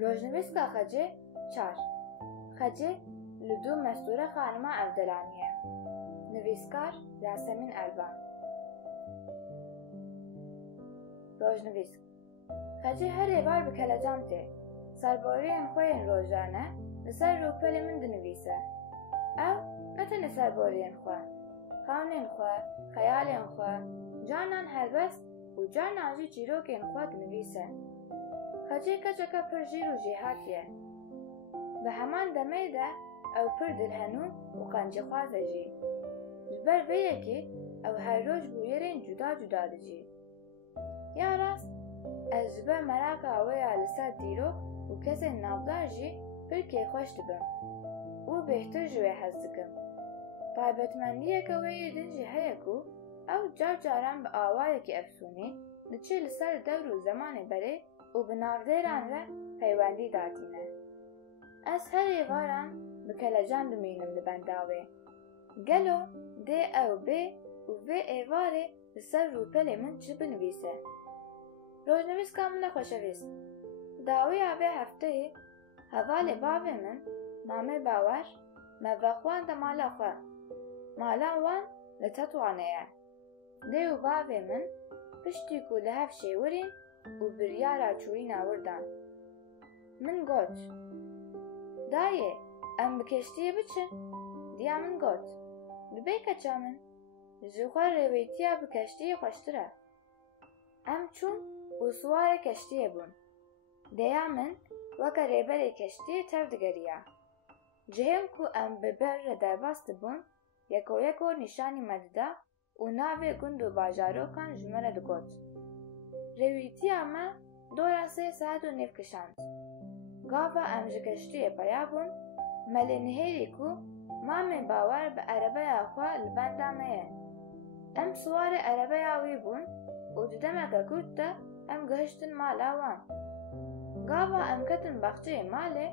روژنویسکا خەجێ 4 خەجێ li du mestûra xanima Evdelanî ye. Nivîskar Yasemin Elban. Rojnivîsk xەcê her êvar bi kelecan tê. Serboriyên xwe yên rojane li ser rûpelê min dinivîse. Ew ne tenê serboriyên xwe, xewnên xwe, xeyalên xwe, canan helbest û canan jî çîrokên xwe dinivîse. Xەcê keçeka pir jîr û jêhat ye. Bi heman demê de ew pir dilhenû û qencixwaz e jî. Ji ber vê yekê ew her roj bûyerên cuda cuda dicî. Ya rast ez ji ber meraka wê ya li ser dîrok û kesên navdar jî pir kêfxweş dibim û bêhtir ji wê hez dikim. Taybetmendiyeka wê yê din jî heye ku ew car caran bi awayekî efsûnî diçe li ser devr û zemanê berê û bi navdêran re peywendî datîne. Ez her êvaran bi kelecan dimînim li benda wê. Gelo dê ew bê û vê êvarê li ser rûpelê min çi binivîse. Rojnivîska min ne xweşevîst. Dawiya vê hefteyê hevalê bavê min, Mamê Bawer, me vexwanda mala xwe. Mala wan li Tetwanê ye. Dê û bavê min piştî ku li hev şêwirîn û biryara çûyîna wir dan. Min got: Dayê, em bi keştiyê biçin. Diya min got: Dibê keça min. Ji xwe rêwîtiya bi keştiyê xweştir e. Em çûn û siwarê keştiyê bûn. Dêya min weke rêberê keştiyê tev digeriya. Cihêm ku em bi ber re derbas dibûn, yekoyeko nîşanî me dida û navê gund û bajarokan ji me re digot. Rêwîtiya me dora 3 saet û nîv kişand. Gava em ji keştiyê peya bûn, me lê nihêrî ku Mamê Bawer bi erebeya xwe li benda me ye. Em siwarê erebeya wî bûn û di demeke kurt de em gihiştin mala wan. Gava em ketin baxçeyê malê,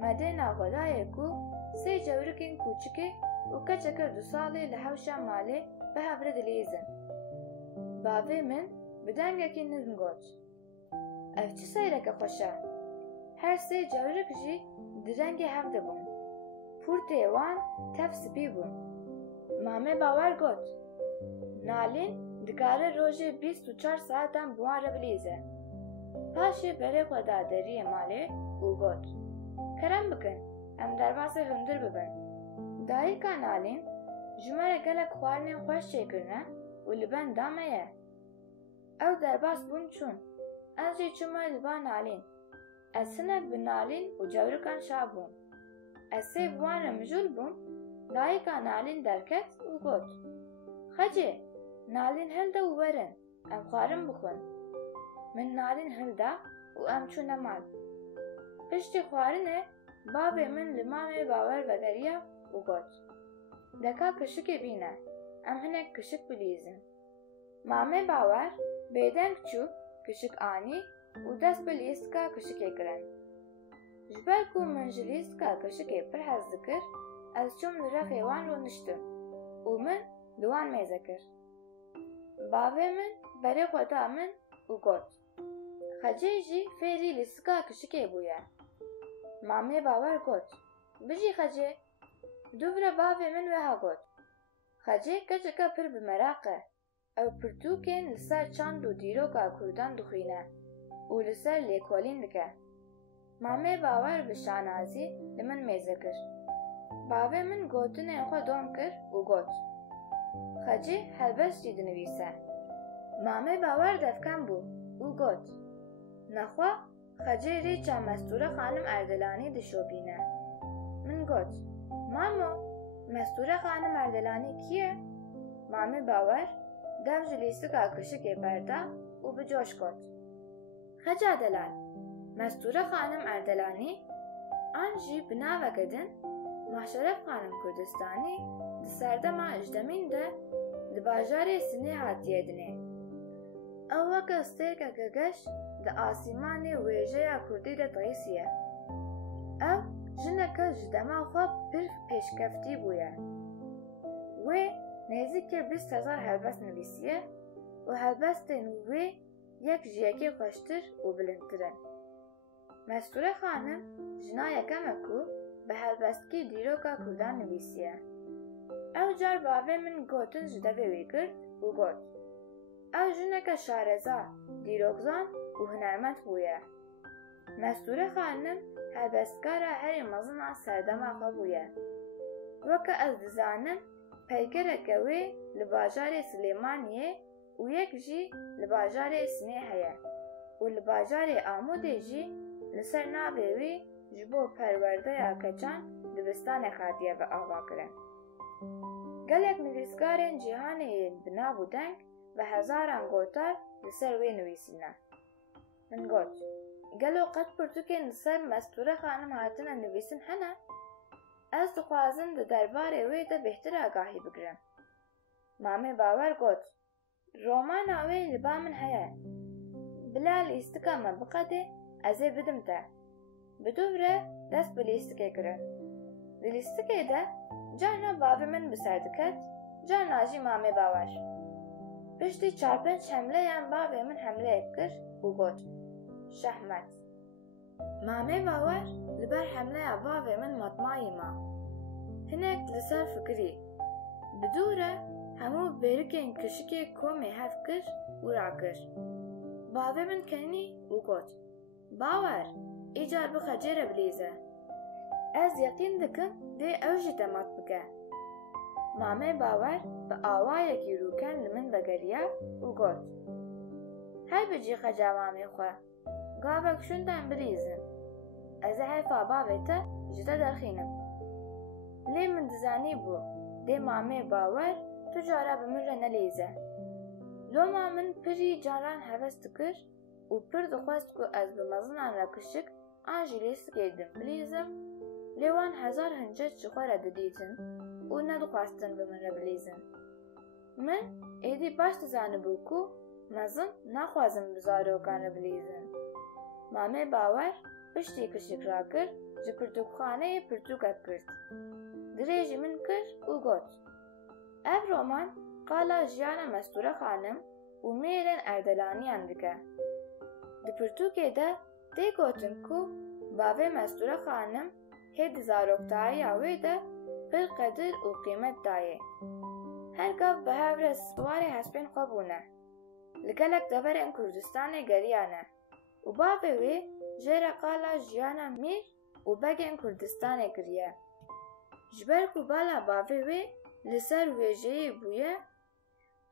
me dêna xwedayê ku 3 cewrikên kûçikê û keçeke 2 salî li hewşa malê bi hev re dilîzin. Bavê min bi dengekî nizm got: Ev çi seyreke xweş e? Her 3 cewrik jî di rengê hev de bûn. Pûrtê wan tev spî bûn. Mamê Bawer got: Nalîn dikare rojê 24 saetan bi wan re bilîze. Paşê berê xwe da deriyê malê û got: Kerem bikin, em derbasê hundir bibin. Dayîka Nalîn ji me re gelek xwarinên xweş çêkirine û li benda me ye. Ew derbas bûn çûn. Ez jî çûme li ba Nalîn. Ez hinek bi Nalîn û cewrikan şabûm. Ez sê bi wan re mijûl bûm, dayîka Nalîn derket û got: Xecê, Nalîn hilde û werin, em xwarin bixwin. Min Nalîn hilda û em çûne mal. Piştî xwarinê bavê min li Mamê Bawer vegeriya û got: Deka kişikê bîne, em hinek kişik bilîzin. Mamê Bawer bêdeng çû kişik anî û dest bi lîstika kişikê kirin. Ji ber ku min ji lîstika kişikê pir hez dikir, ez çûm li rexê wan rûniştim û min li wan mêze kir. Bavê min berê xwe da min û got: Xecê jî fêrî lîstika kişikê bûye. Mamê Bawer got: Bijî Xecê. Du vire bavê min wiha got: Xecê keçeka pir bi meraq e. Ew pirtûkên li ser çand û dîroka Kurdan dixwîne û li ser lêkolîn dike. Mamê Bawer bi şanazî li min mêze kir. Bavê min gotinên xwe dom kir û got: Xecê helbest jî dinivîse. Mamê Bawer devkem bû û got: Nexwe Xecê rêça Mestûra xanim Erdelanî dişopîne. Min got: Mamo, Mestûra xanim Erdelanî kî ye? Mamê Bawer dev ji lîstika kişikê berda û bi coş got: Xeca delal, Mestûra xanim Erdelanî an jî bi naveke din Mahşeref xanim Kurdistanî di serdema Ejdemîn de di bajarê Sinê hatiye dinê. Ew weke stêrkeke geş di asîmanê wêjeya Kurdî de tîsiye. Ew jineke ji dema xwe pir pêşkeftî bûye. Wê nêzîkî 20,000 helbest nivîsiye û helbestên wê yek ji yekê xweştir û bilindtir in. مەستورە خانم ژنا یەکەمە ku bi helbestgî dîroka Kurdan nivîsiye. Ew car bavê min gotin ji devê wî girt û got: Ew jineke şareza, dîrokzan û hunermend bûye. Mestûre xanim helbestkara herî mezin a serdema xwe bûye. Weke ez dizanim, peykereke wê li bajarê Silêmaniyê û yek jî li bajarê Sinê heye û li bajarê Amûdê jî li ser navê wî ji bo perwerdeya keçan dibistanek hatiye veavakirin. Gelek nivîsgarên cîhanê yên bi nav û deng ve hezaran gotar li ser wê nivîsîne. Min got: Gelo qet pirtûkên li ser Mestûre xanim hatine nivîsin hene? Ez dixwazim di derbarê wê de bêhtir agahî bigirim. Mamê bawer got: Romana wê li ba min heye. Bila lîstika me biqede, ez ê bidim te. Bi dûvre dest bi lîstikê kirin. Di lîstikê de carna bavê min bi ser diket, carna jî mamê bawer. Piştî çar-pênc hemleyan bavê min hemleyek kir û got: Şehmet. Mamê bawer li ber hemleya bavê min matmayî ma. Hinek li ser fikirî. Bi dûre hemû bêrikên kişikê komê hev kir û rakir. Bavê min kenî û got: Bawer, îcar bixecêre bilîze. Ez yeqîn dikim dê ew jî te mat bike. Mamê bawer bi awayekî rûken li min vegeriya û got: Hey bicî xeca mamê xwe, gavek şundan bilîzin. Ez ê heyfa bavê te ji te derxînim. Lê min dizanî bû, dê mamê bawer tu cara bi min re nelîze. Loma min pirî caran heves dikir û pir dixwest ku ez bi mezinan re kişik an jî lîstikê din bilîzim, lê wan hezar hincet ji xwe re didîtin û nedixwastin bi min re bilîzin. Min êdî baş dizanibû ku mezin naxwazim bi zarokan re bilîzin. Mamê bawer piştî kişik rakir, ji pirtûkxaneyê pirtûkek girt. Dirê jî min kir û got: Ev roman qala jiyana Mestûre xanim û mêrên erdelaniyan dike. Di pirtûkê de tê gotin ku bavê Mestûre xanim hê di zaroktayiya wê de pir qedir û qîmet dayê. Her gav bi hev re siwarê hespên xwe bûne. Li gelek deverên Kurdistanê geriyane û bavê wê jêra qala jiyana mîr û begên Kurdistanê kiriye. Ji ber ku bala bavê wê li ser wêjeyê bûye,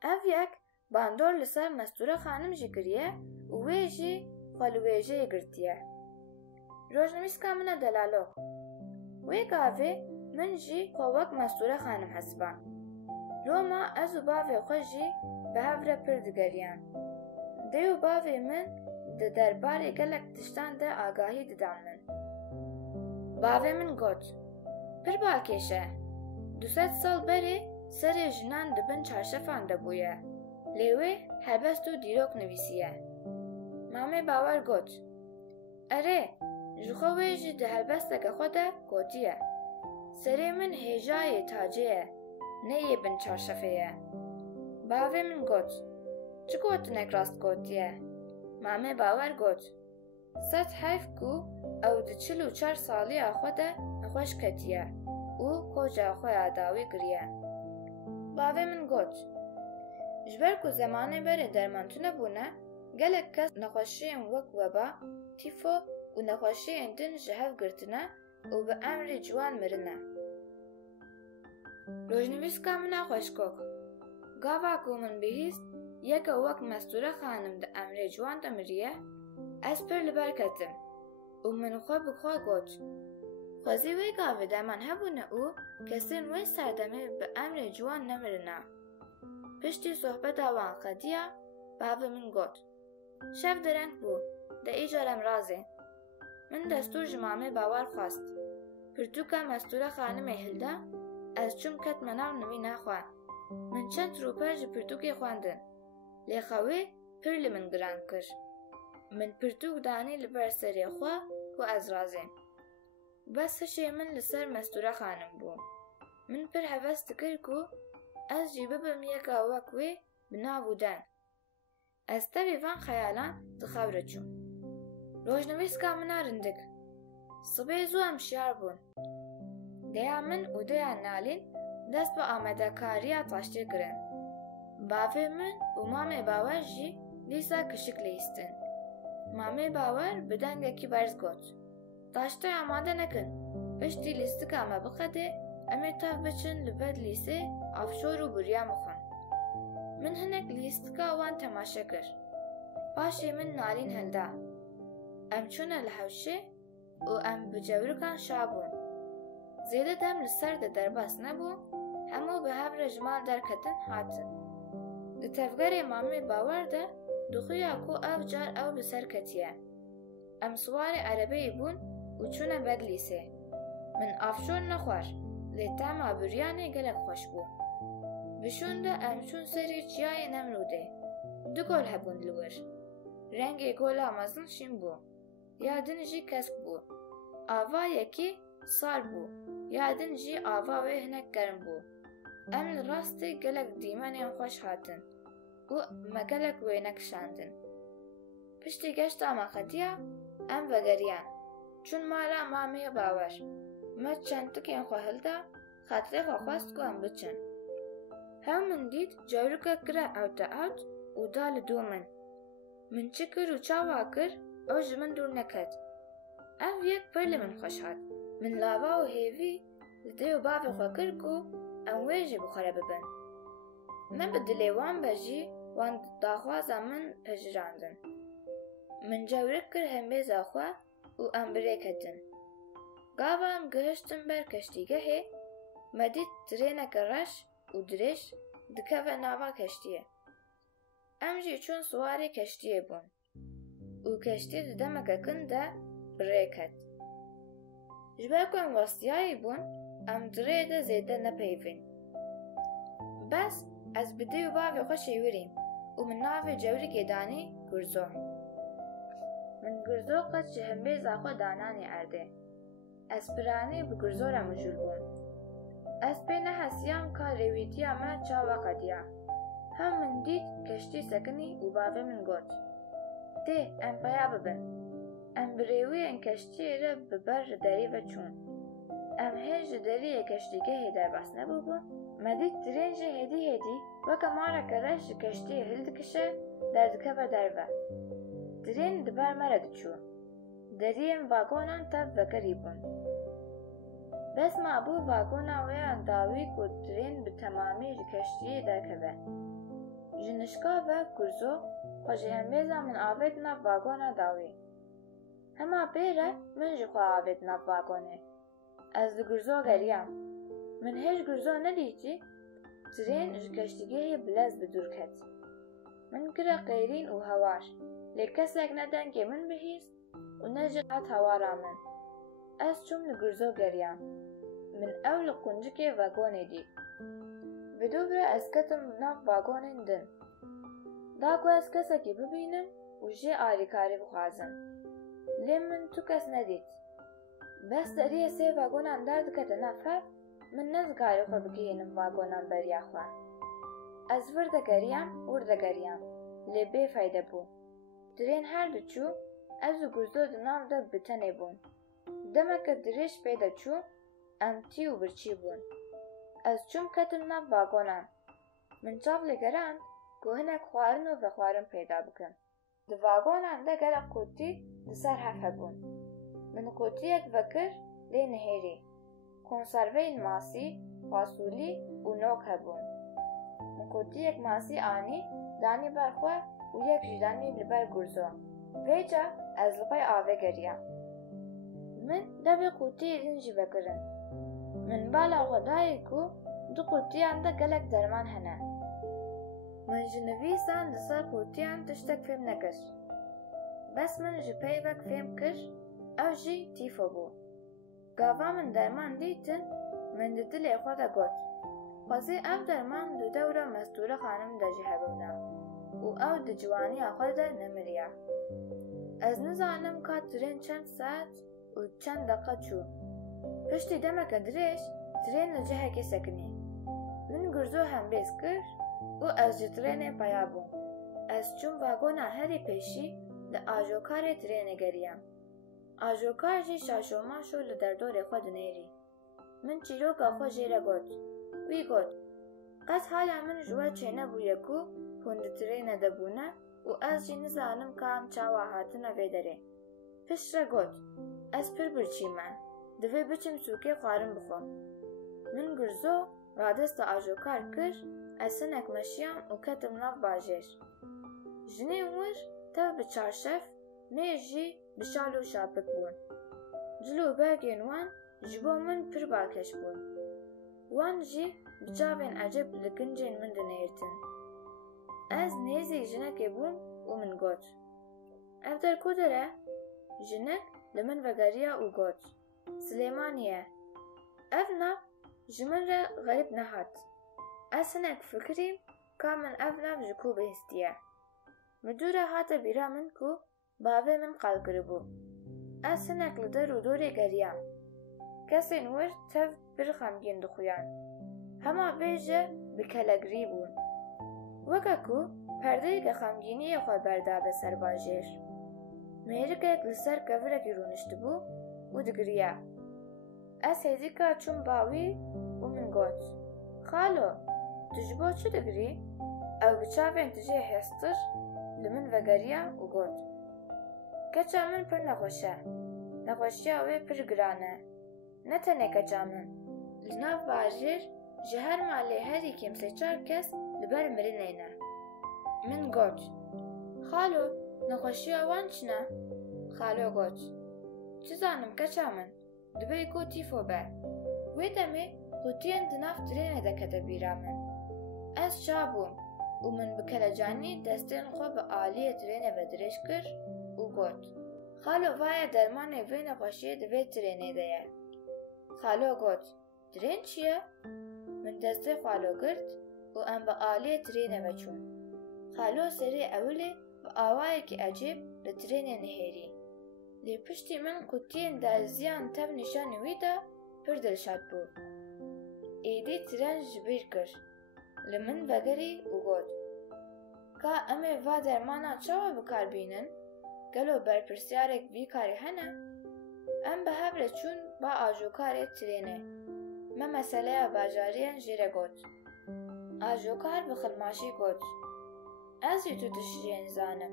ev yek bandor li ser Mestûre xanim jî kiriye û wê jî xwe li wêjeyê girtiye. Rojnivîska min e delalok. Wê gavê min jî xwe wek Mestûre xanim hesiban. Loma ez û bavê xwe jî bi hev re pir digeriyan. Dê û bavê min di derbarê gelek tiştan de agahî didan min. Bavê min got: Pir bakêş e. 200 sal berê serê jinan di bin çarşefan de bûye. Lê wê helbest û dîrok nivîsiye. Mamê bawer got: Erê, ji xwe wê jî di helbesteke xwe de gotiye. Serê min hêjayê tacê ye, ne yê bin çarşefê ye. Bavê min got: Çi gotinek rast gotiye? Mamê bawer got: Sed heyv ku ew di 44 saliya xwe de nixweş ketiye û koca xwe ya dawî kiriye. Bavê min got: Ji ber ku zemanê berê derman tune bûne, gelek kes nexweşiyên wek weba, tîfo û nexweşiyên din ji hev girtine û bi emrê ciwan mirine. Rojnivîska min e xweşkok. Gava ku min bihîst, yeke wek Mestûre xanim di emrê ciwan de miriye, ez pir li ber ketim û min xwe bi xwe got: Xwezî wê gavê derman hebûne û kesên wê serdemê bi emrê ciwan nemirine. Piştî sohbeta wan xediya, bavê min got: Şev direng bû, de îcar em razê. Min destûr ji mamê bawer xwast. Pirtûka Mestûre xanimê hilda, ez çûm ketme nav nivîna xwe. Min çend rûper ji pirtûkê xwendin. Lê xewê pir li min giran kir. Min pirtûk danî li ber serê xwe ku ez razêm. Bes hişê min li ser Mestûre xanim bû. Min pir heves dikir ku ez jî bibim yeka wek wê bi nav û deng. Ez tevî van xeyalan di xewre çûm. روژنویسکا منا رندک صبح زو ام شیار بون دیا من و دیا نالین دست با آمده کاریا تاشتی کرن باوی من و مامی باور جی لیسا کشک لیستن مامی باور بدنگه کی برز گوت تاشتی آماده نکن اشتی لیستکا ما بخده امی تاف بچن لبد لیسه افشور و بریا مخون من هنک لیستکا وان تماشا کر باشی من نالین هلدا ام چونه لحوشه و ام بجورکان شابون زیده دم لسر ده درباس نبو همو به هبر جمال درکتن هاتن ده تفگر مامی باور ده دخویا کو او جار او لسر کتیه ام سوار عربی بون و چونه بد لیسه من افشور نخور لیتاما بریانه گلک خوش بو بشون ده ام چون سری چیای نمروده دو گل هبون لور رنگ گولا مزن شین بو یادن جی کسک بو آوا یکی سار بو یادن جی آوا و هنک گرم بو ام راستی گلک دیمانیم خوش هاتن و مگلک وینک شاندن پشتی گشت آما خدیا ام وگریان چون مالا مامی باور ما چند تکین خواه دا خاطره خواه خواست کو ام بچن هم من دید جورکا کرا اوتا اوت و دال دو من چکر و چاوا کر او جمن دور نکد او یک پرل من خوش هات من لاوا و هیوی لدیو باوی خواه کر کو ام ویجی بخوره ببن من بدلی وان بجی وان داخوازا من پجراندن من جورک کر هم بیزا خواه و ام بریکتن گاوا ام گهشتن بر کشتیگه هی مدید ترینک رش و درش دکوه ناوا کشتیه ام جی چون سواری کشتیه بون و کشتی دمک کنده بریکت جبرکو ام وستیایی بون ام دره ده زیده نپیوین بس از بدیو باوی خوشی وریم و من ناوی جوری که دانی گرزو من گرزو قد شهنبه زاخو دانانی ارده اسپرانی بگرزو را مجول بون اسپینه حسیام که رویتی اما چاوا قدیا هم من دید کشتی سکنی و باوی من گوت ده ام پایا ببن ام بریوی ان کشتی را ببر دری و چون ام هیج دری کشتیگه در بس نبو بو مدید ترینج هدی وکا مارا کرش کشتی هلد کشه در دکه دربه ترین دبر مرد چو دریم واگونان تب وکری بون بس ما ابو واگونا ویا داوی کو ترین به تمامی کشتی درکه جنشکا و گرزو خوشی همیزا من آوید نف واگونا داوی هما بیره من جی خواه آوید نف واگونه از گرزو گریم من هیچ گرزو ندیجی ترین جی کشتیگه بلز بدور کت من کرا قیرین و هوار لیکسک ندن که من بهیست و نجی قط هوارا من از چوم نگرزو گریم من اول قنجک واگونه دی بدو برا از کتم نف واگونین دن داکو از کسکی ببینم و جی آریکاری بخوازم لیم من تو کس ندید بس دریه سی واگونان درد کت نفر من نزگاری خو بگیینم واگونان بریا خواه از ورده گریم لی بی فایده بو درین هر دو چو از گرزو دنام ده بتنه بون دمک دریش پیدا چو امتی و برچی بون از چوم کتم نف واگونان من چاپ لگران که هنک خوارن و خوارن پیدا بکن ده واگونان ده گلق قوتی ده سر حفه بون من قوتی یک وکر لی نهیری کنسروین ماسی فاصولی و نوک هبون من قوتی یک ماسی آنی دانی برخواه و یک جدانی لبر گرزو ویجا از لپای آوه گریم من دبی قوتی دنجی بکرن من بالا خدایی کو دو قوتیان ده گلک درمان هنه من جنویسان دسر قوتیان تشتک فهم نکش بس من جپی وک فهم کش او جی تیفو بو گاوا من درمان دیتن من دلی خدا گوت خوزی او درمان دو دورا مستور خانم دا جهبونا و او دا جوانی خدا نمریا از نزانم که ترین چند ساعت و چند دقیقه چو پشتی دمک دریش ترین لجهه که سکنی من گرزو هم بیز کر و از جترین پایا بون از چون واگونا هری پیشی لآجوکار ترینه گریم. آجوکار جی شاشوما شو لدردور خود نیری. من چیروکا خو جیره گوت. وی گوت. قد حالا من جوا چینه بویکو پوندترینه دبونه و از جی نزانم کام چاوا هاتنه ویدره. پش را گوت. از پر برچیمه. دوی بچم سوکه خوارم بخوام. من گرزو رادست آجوکار کر از سنک مشیام و کتم ناف باجر. جنه ور تف بچارشف میجی بشالو شابک بون. جلو برگین وان جبو من پر باکش بون. وان جی بچاوین عجب لکنجین من دنیرتن. از نیزی جنک بوم و من گوت. افتر کدره جنک لمن وگریا و گوت. سلیمانیه. افنا جمن را غریب نهات. اسنک فکریم که من افنا بجکو بهستیه. مدوره هاته بیرا من کو باوه من قال کربو. اسنک لدر و دوری گریم. کسی نور تف بر خمگین دخویان. هما بیجه بکلگری بون. وکا کو پرده که خمگینی خواه برده به سر باجیر. میرکه لسر کفرکی رونشت بو و دگریه. از هیدی که چون باوی و من گوت. خالو تجبو چو دگری؟ او بچاوین تجه هستر لمن وگریا و گوت. کچا من پر نخوشه. نخوشی اوی پر گرانه. نتنه کچا من. لناف باجیر جهر مالی هری کمسه چار کس لبر مرینینه. من گوت. خالو نخوشی اوان چنه؟ خالو گوت. چزانم کچا من؟ دبی کو تیفو به. وی دمی خوتین دناف ترینه دکته بیرا من. از شابوم و من بکلجانی دستین خو به آلیه ترینه و درش کر و گوت. خالو وای درمان وی نخوشی دوی ترینه دیه. خالو گوت. ترین چیه؟ من دسته خالو گرد و ام به آلیه ترینه و چون. خالو سری اولی و آوایی که عجیب لترینه نهیری. لی پشتی من قطین در زیان تب نشانی ویدا پر دلشاد بو. ایدی ترین جبیر کر. لمن وگری و گود. که امی و درمانا چاوا بکار بینن؟ گلو برپرسیارک وی کاری هنه؟ ام به هفره چون با آجوکاری ترینه. ما مسئله باجارین جیره گود. آجوکار بخلماشی گود. از یو تو تشجین زانم.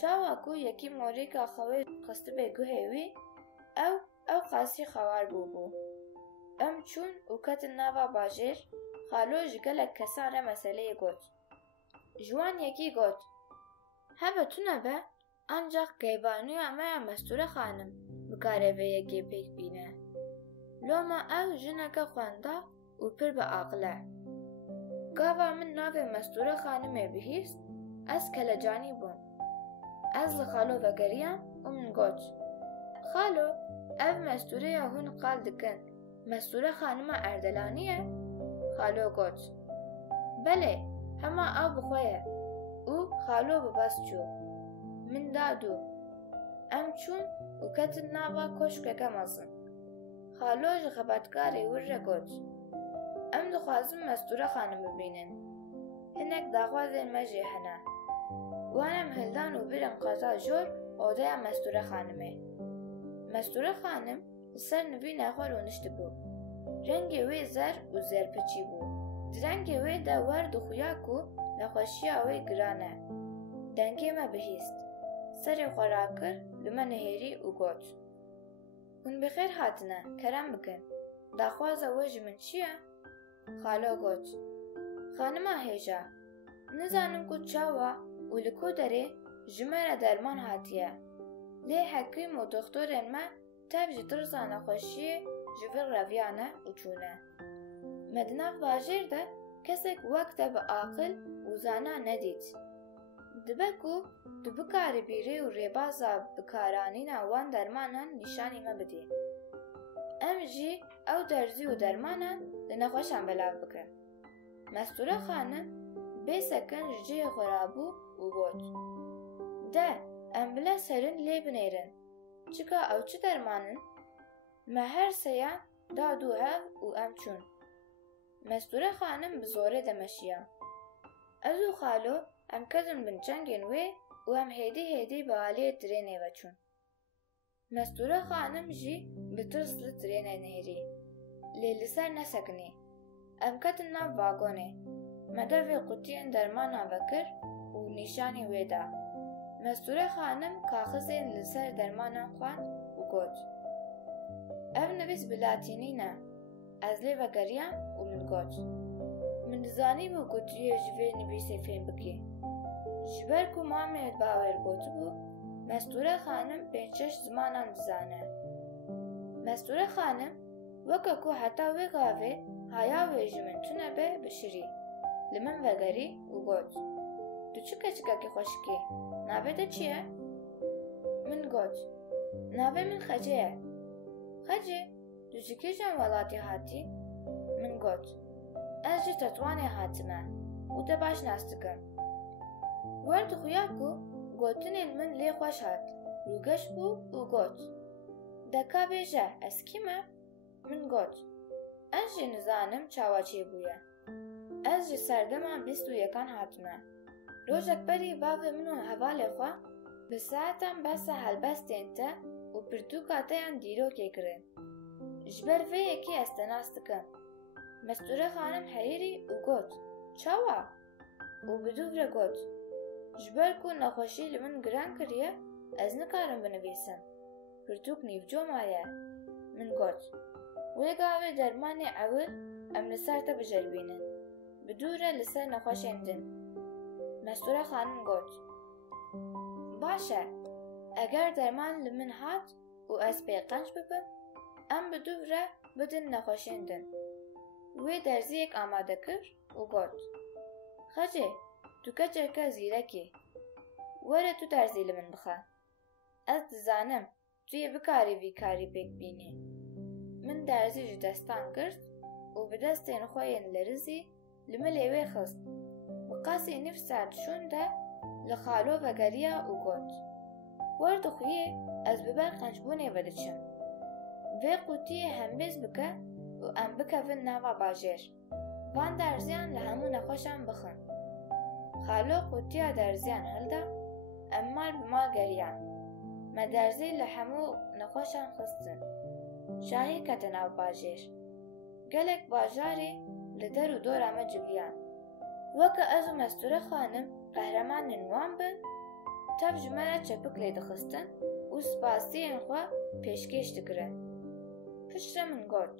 چاوا کو یکی موری که خواه خسته به گوهوی او خاصی خوار بو. ام چون او کت ناوا باجر خالو جگلک کسان مسئله گود. جوان یکی گود. هبه تو نبه انجاق گیبانوی امه مستور خانم بکاره به یکی پیک بینه. لوما او جنک خوانده و پر به عقله. گاوا من ناو مستور خانمه بهیست از کلجانی بون. از خالو وگریم و من گوت. خالو او مستوره یا هون قال دکن مستوره خانم اردلانیه؟ خالو گوت. بله هما او بخواه. او خالو بباس چو. من دادو. ام چون و کتن ناوا کشکه کمازن. خالو جغبتکاری ور گوت. ام دخوازم مستوره خانم ببینن. هنک داغوازن مجی هنه. وانم هلدان و بیرم قضا جور اوده مستوره خانمه. مستوره خانم سر نوی نخوار و نشت بو. رنگ وی زر و زر پچی بو. درنگ وی دا ورد و خویاکو نخوشی وی گرانه. دنگی ما بهیست. سر خوراکر لمن هیری و گوت. اون بخیر هاتنه کرم بکن. داخوازه وج من چیه؟ خالو گوت. خانما هیجا. نزانم کو چاوا و لکو داره جمعه درمان هاتیه. لی حکیم و دکترین ما تب جترزانه خوشی جور رویانه و چونه. مدناف باجر ده کسک وقت به عاقل و زانا ندید. دبکو دبکاری بیری و ریبازا بکارانین وان درمانان نشانی ما بده. ام جی او درزی و درمانان لنخوشم بلاو بکن. مستوره خانه بیسکن جی خرابو و گوت. ده ام بلا سرن لی بنیرن. چکا او چه درمانن؟ ما هر سیان دادو هف و ام چون. مستوره خانم بزوره دمشیان. ازو خالو ام کزن بنچنگین وی و em hêdî bi aliyê trênê veçûn. Mestûra xanim jî bi tirs li trênê nêrî. Lê li ser nesekinî. Em ketin nav vagonê. Me de vê qutiyên dermanan vekir û nîşanî wê da. Mestûra xanim kaxizên li ser dermanan xwand û got: Ev nivîs bi latînî ne. Ez lê vegeriyam û min got: Min dizanîbû ku tu yê ji vê nivîsê fêm bikî. Ji ber ku mamê bawêr gotibû, Mestûra xanim 5-6 zimanan dizane. Mestûra xanim weke ku heta wê gavê haya wê ji min tune be bişirî. Li min vegerî û got: Tu çi keçikekî xweşikî? Navê te çi ye? Min got: Navê min Xece ye. Xece, tu ji kîjan welatî hatî? Min got: Ez ji Tetwanê hatime û te baş nas dikim. Wer dixuya ku gotinên min lê xweş hat, rûgeş bû û got: Deka bêje ez kî me? Min got: Ez jî nizanim çawa çê bûye. Ez ji serdema 21 hatime. Rojek berî bavê min û hevalê xwe bi saetan besa helbestên te û pirtûka te yan dîrokê kirin. Ji ber vê yekê ez te nas dikim. Mestûra xanim heyîrî û got: Çawa? û bi dûvre got: Ji ber ku nexweşî li min giran kiriye, ez nikarim binivîsim. Pirtûk nîvcoma ye. Min got: Wê gavê dermanê ewil em li ser te bijelbînin. Bi dûre li ser nexweşên din. Mestûra xanim got: Baş e, eger derman li min hat û ez pê qenc bibim, em bi dûre bidin nexweşên din. Wê derziyek amade kir û got: Xece, tu keçeke zîrekî. Were tu derzî li min bixe. Ez dizanim tu yê bikarî vî karî pêk bînî. Min derzî ji destan girt û bi destên xwe yên lerizî li milê wê xist. Bi qasî nîvsa dişûn de li xalo vegeriya û got: Wer dixuyê ez bi ber qencbûnê vediçim. Vê qutiyê hembêz bike û em bikevin nava bajêr. Van derziyan li hemû nexweşan bixin. Xalo qutiya derziyan hilda, em mal bi mal geriyan. Me derzî li hemû nexweşan xistin. Şahî kete nav bajêr. Gelek bajarê li der û dora me civiyan. Weke ez û Mestûra xanim qehremanên wan bin, tev ji me re çepik lê dixistin û spasiyên xwe pêşkêş dikirin. Piştre min got: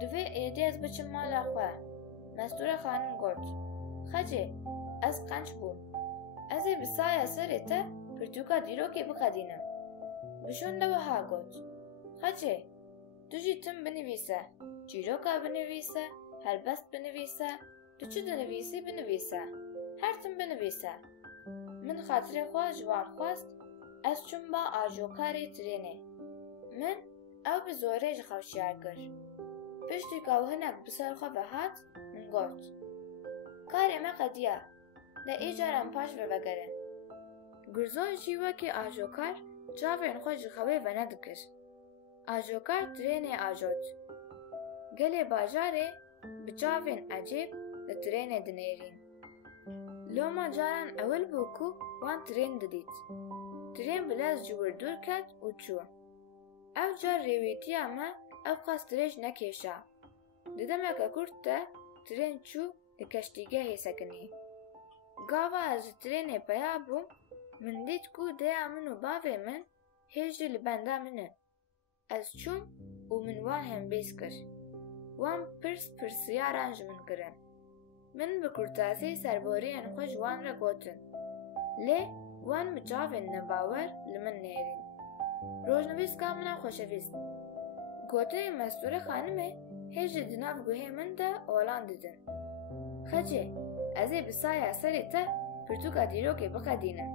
Divê êdî ez biçim mala xwe. Mestûra xanim got: Xece, ez qenc bûm. Ez ê bi saya serê te pirtûka dîrokê bixedînim. Bişûn de wiha got: Xece, tu jî tim binivîse, çîroka binivîse, helbest binivîse, tu çi dinivîsî binivîse, her tim binivîse. Min xatirê xwe ji wan xwest, ez çûm ba ajokarê trênê. Min ew bi zorê ji xewşiyar kir. Piştî ku ew hinek bi ser xwe vehat, min got: Karê me qediya, de îcar em paş ve vegerin. Girzon jî wekî ajokar çavên xwe ji xewê venedikir. Ajokar trênê ajot. Gelê bajarê bi çavên ecêb li trênê dinêrîn. Loma caran ewil bû ku wan trên didît. Trên bi lez ji wir dûr ket û çû. Ev car rêwîtiya me ev qas dirêj nekêşa. Di demeke kurt de trên çû li keştîgehê sekinî. Gava ez ji trênê peya bûm, min dît ku dêya min û bavê min hêj jî li benda min in. Ez çûm û min wan hembêz kir. Wan pirs pirsiyaran ji min kirin. Min bi kurtasî serboriyên xwe ji wan re gotin. Lê wan bi çavên nebawer li min nêrîn. Rojnivîska min a xweşevîst. Gotinên Mestûra xanimê hêj ji di nav guhê min de olan didin. Xece, ez ê bi saya serê te pirtûka dîrokê bixedînim.